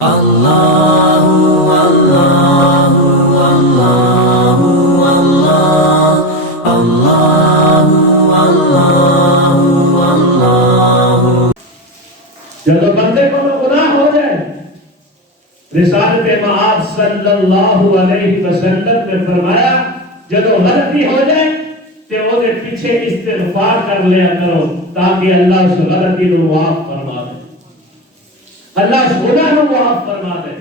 اللہ اللہ اللہ اللہ اللہ اللہ اللہ۔ جب بندے کو گناہ ہو جائے، رسالت مآب صلی اللہ علیہ وسلم نے فرمایا جب غلطی ہو جائے تو وہ پیچھے استغفار کر لیا کرو تاکہ اللہ اس غلطی کو معاف فرما دے، اللہ اس گناہ کو معاف فرما دے۔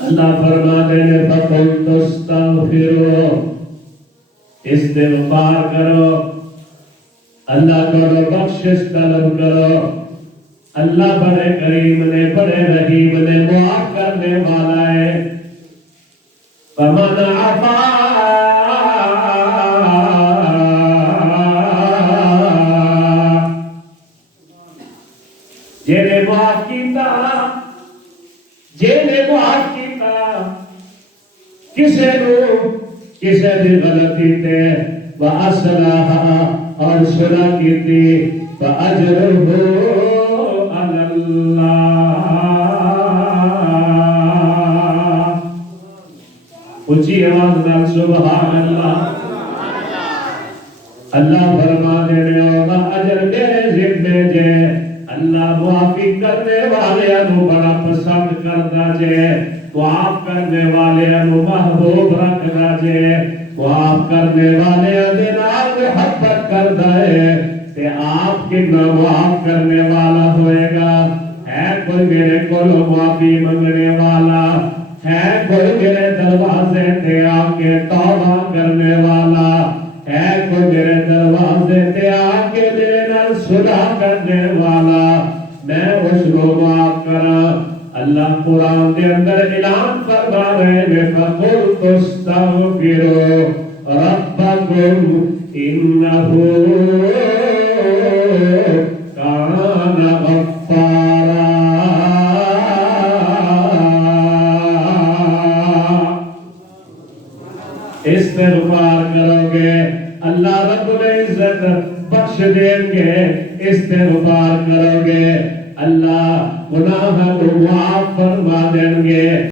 اللہ فرما دے فَقُلْتُ اسْتَغْفِرُوا، استغفار کرو، اللہ کو بخشش طلب کرو۔ اللہ بڑے کریم نے، بڑے رحیم نے، معاف کرنے والا ہے۔ فَمَنْ عَفَا جنہیں معاف کیتا، جنہیں معاف کیتا، کسے دی غلطی تے وَأَصْلَحَ اور صلح کیتی فَأَجْرُهُ عَلَى اللَّهِ۔ اونچی آواز نال سبحان اللہ۔ اللہ فرما دینے ہوگا اجر میرے ذمے جے، اللہ معافی کرنے والے انو بڑا پسند کرنا جے، معاف کرنے والے انو محبوب رکھنا جے، معاف کرنے والے انال محبت کرنا ہے۔ تے آپ کتنا معاف کرنے والا ہوئے گا؟ ہے کوئی میرے کو معافی منگنے والا؟ ہے کوئی میرے دروازے تے آ کے توبہ کرنے والا؟ ہے کوئی میرے دروازے تے آ کے میرے نال صلح کرنے والا؟ میں اس کو معاف کرا۔ اللہ قرآن کے اندر اعلان فرما رہے ہیں فَقُلْتُ اسْتَغْفِرُوا رَبَّكُمْ إِنَّهُ كَانَ غَفَّارًا۔ استغفار کرو گے اللہ رب العزت بخش دیں گے، استغفار کرو گے اللہ گناہ کو معاف فرما دیں گے۔